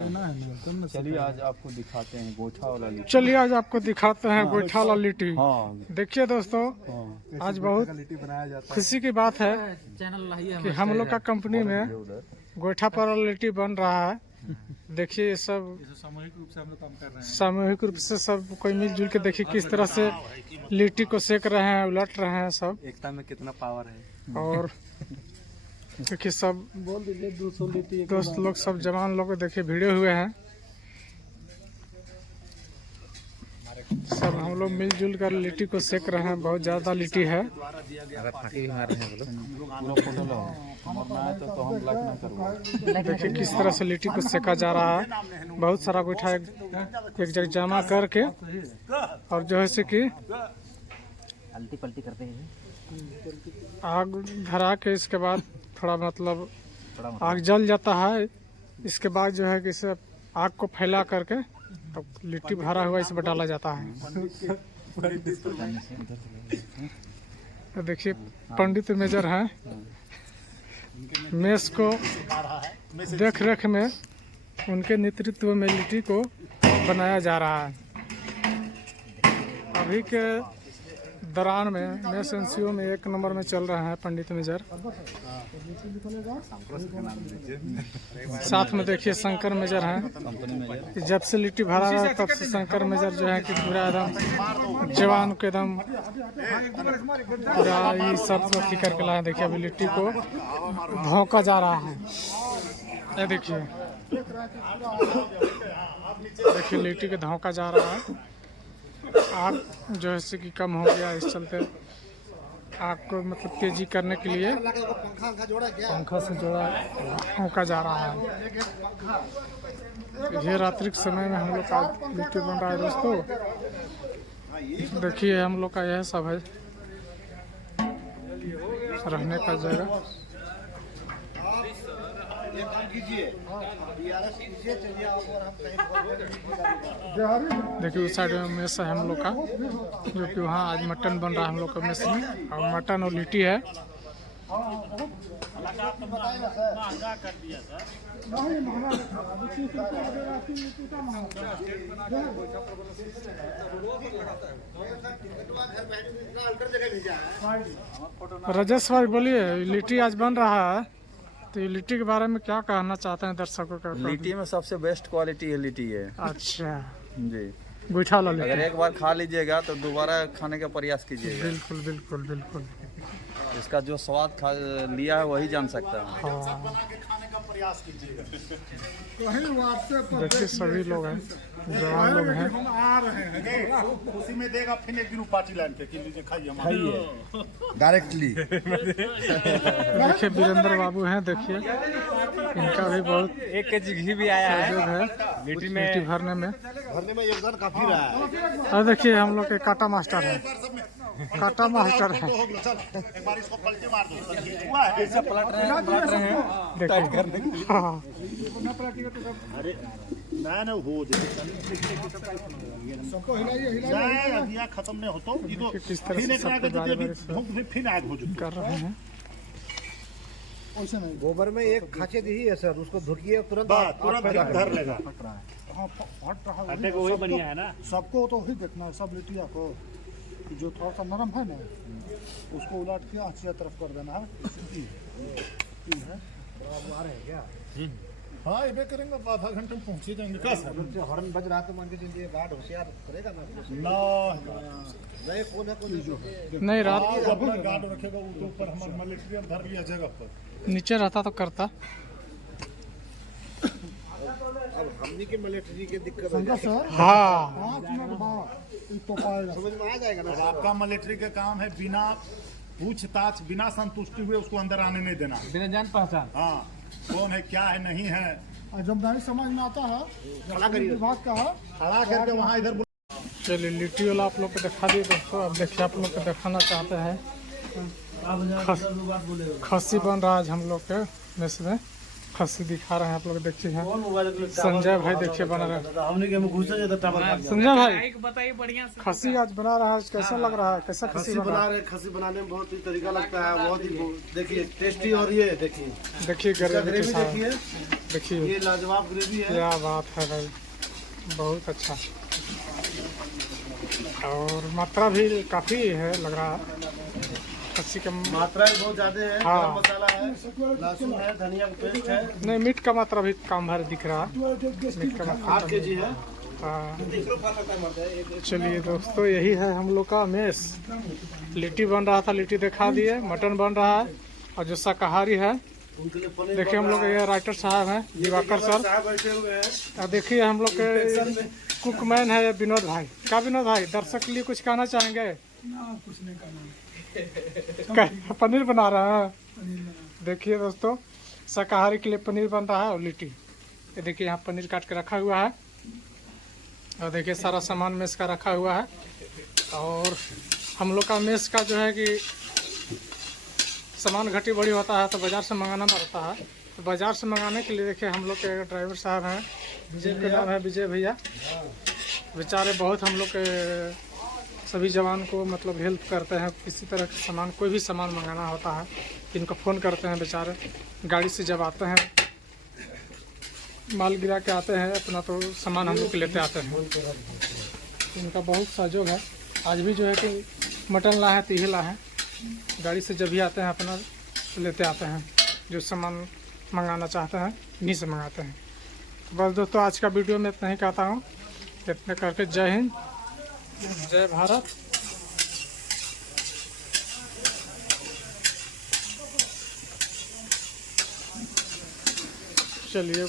चलिए आज आपको दिखाते हैं गोईठा वाला लिट्टी। चलिए आज आपको दिखाते हैं गोईठा वाला लिट्टी। हाँ देखिए दोस्तों, आज बहुत खुशी की बात है कि हम लोग का कंपनी में गोईठा पर लिट्टी बन रहा है। देखिए सब सामूहिक रूप से हम लोग काम कर रहे हैं। सामूहिक रूप से सब कोई मिलजुल के देखिए किस तरह से लिट्टी को सेक रहे हैं, उलट रहे हैं। सब एकता में कितना पावर है। और देखिए सब बोल दीजिए 200 लिट्टी दोस्त लोग सब जवान लोग देखिए भिड़े हुए हैं। सब हम लोग मिलजुल कर लिट्टी को सेक रहे हैं। बहुत ज्यादा लिट्टी है। देखिए किस तरह से लिट्टी को सेका जा रहा है। बहुत सारा गोईठा एक जगह जमा करके और जो है से कि पलटी पलटी करते हैं। आग धरा के इसके बाद थोड़ा मतलब आग जल जाता है। इसके बाद जो है कि इसे आग को फैला करके तो लिट्टी भरा हुआ इसमें डाला जाता है। तो देखिए पंडित मेजर हैं, मेस को देख रेख में उनके नेतृत्व में लिट्टी को बनाया जा रहा है। अभी के दौरान में मेस एनसीओ में 1 नंबर में चल रहा है पंडित मेजर। साथ में देखिए शंकर मेजर हैं। जब से लिट्टी भरा रहा है तब से शंकर मेजर जो है कि पूरा एकदम जवान के एकदम पूरा ये सब अथी करके लाए। देखिए अभी लिट्टी को भौंका जा रहा है। ये देखिए देखिए लिट्टी के धौंका जा रहा है। आग जो है कि कम हो गया, इस चलते आग को मतलब तेजी करने के लिए पंखा से जोड़ा फूंका जा रहा है। ये रात्रि के समय में हम लोग का लिट्टी बन रहा है दोस्तों। देखिए हम लोग का यह सब है रहने का जगह। देखिए उस साइड में मेस है हम लोग का, जो कि वहाँ आज मटन बन रहा है हम लोग का मेस में। और मटन और लिट्टी है। राजेश भाई बोलिए, लिट्टी आज बन रहा है तो ये लिट्टी के बारे में क्या कहना चाहते हैं दर्शकों का? लिट्टी में सबसे बेस्ट क्वालिटी है लिट्टी है। अच्छा जी, गोईठा वाला लिट्टी। अगर एक बार खा लीजिएगा तो दोबारा खाने का प्रयास कीजिएगा। बिल्कुल बिल्कुल बिल्कुल। इसका जो स्वाद खा लिया है वही जान सकता है। हाँ। देखिए सभी लोग हैं, जवान लोग हैं। उसी में देगा फिर एक दिन पार्टी लाइन पे कि लीजिए खाइए डायरेक्टली। देखिए वीरेंद्र बाबू हैं। देखिए इनका भी बहुत 1 केजी घी भी आया है लिट्टी लिट्टी भरने में योगदान काफी रहा है। और देखिए हम लोग के काटा मास्टर है। काटा मास्टर है। एक बार इसको पलटी मार दो। पलट रहे हैं देखिए हाँ। अरे ना हो जाए खत्म नहीं हो तो किस तरह से फिर आग हो जाए कर रहे हैं। गोबर में एक खांचे दी है सर, उसको धुकिए तुरंत धर लेगा। वही बढ़िया है ना। सबको तो वही देखना है, सब लिटिया को जो थोड़ा सा नरम है ना उसको उलट के आँचिया तरफ कर देना है। हाँ ये करेंगे, आधा घंटे में पहुँचे जाएंगे। क्या सर जो हॉर्न बज रहा तो मान के चलिए गार्ड होशियार करेगा ना। ना कौन है कौन नहीं रात अपना गार्ड रखेगा उसके ऊपर। हमारा मिलिट्री धर लिया जगह पर नीचे रहता तो करता। अब हमनी के मिलिट्री के दिक्कत समझा सर? हाँ 5 मिनट बाद तो पाएगा, समझ में आ जाएगा ना। आपका मिलिट्री का काम है बिना पूछताछ, बिना संतुष्टि हुए उसको अंदर आने नहीं देना। बिना जान पहचान। हाँ कौन है, क्या है, नहीं है, और जब नहीं समझ में आता है विभाग का है खड़ा करके वहाँ इधर। चलिए लिट्टी वाला आप लोग को दिखा दिए दोस्तों। अब देखिए आप लोग को दिखाना चाहते हैं खस्सी बन रहा है हम लोग के मेस में। खस्सी दिखा रहे हैं आप लोग देखिए हैं। संजय भाई देखिए बना रहे हैं। संजय भाई बताइए बढ़िया से। खस्सी आज बना रहा है, कैसा लग रहा है? कैसा खस्सी बना रहे हैं? खस्सी बनाने में बहुत ही तरीका लगता है, बहुत ही देखिए टेस्टी। और ये देखिए देखिए ग्रेवी देखिए देखिए ये लाजवाब ग्रेवी है। क्या बात है भाई, बहुत अच्छा। और मात्रा भी काफ़ी है लग रहा है, खस्सी का मात्रा भी बहुत ज्यादा है। हाँ। गरम मसाला है, लहसुन है, धनिया का पेस्ट है। नहीं, मीट का मात्रा भी कम भर दिख रहा है, मीट का मात्रा 8 kg है। हाँ। चलिए दोस्तों, यही है हम लोग का मेस। लिट्टी बन रहा था, लिट्टी दिखा दिए, मटन बन रहा है, और जो शाकाहारी है उनके लिए पनीर देखिए, हम लोग ये राइटर साहब हैं दिवाकर सर, साहब बैठे हुए हैं। और देखिए हम लोग के कुकमैन है विनोद भाई। क्या विनोद भाई, दर्शक के लिए कुछ कहना चाहेंगे? कुछ नहीं करना। पनीर बना रहे हैं। देखिए दोस्तों, शाकाहारी के लिए पनीर बन रहा है और लिट्टी। ये देखिए यहाँ पनीर काट के रखा हुआ है, और देखिए सारा सामान मेस का रखा हुआ है। और हम लोग का मेस का जो है कि सामान घटी बड़ी होता है तो बाज़ार से मंगाना पड़ता है। तो बाज़ार से मंगाने के लिए देखिए हम लोग के ड्राइवर साहब हैं, जिनका नाम है विजय भैया। बेचारे बहुत हम लोग के सभी जवान को मतलब हेल्प करते हैं। किसी तरह का सामान, कोई भी सामान मंगाना होता है, इनको फ़ोन करते हैं। बेचारे गाड़ी से जब आते हैं, माल गिरा के आते हैं अपना, तो सामान हम लोग लेते आते हैं। इनका बहुत सहयोग है। आज भी जो है कि मटन ला है, तीहे ला है, गाड़ी से जब भी आते हैं अपना लेते आते हैं। जो सामान मंगाना चाहते हैं इन्हीं से मंगाते हैं। तो बस दोस्तों, आज का वीडियो में इतना ही कहता हूँ। इतने करके जय हिंद, जय भारत। चलिए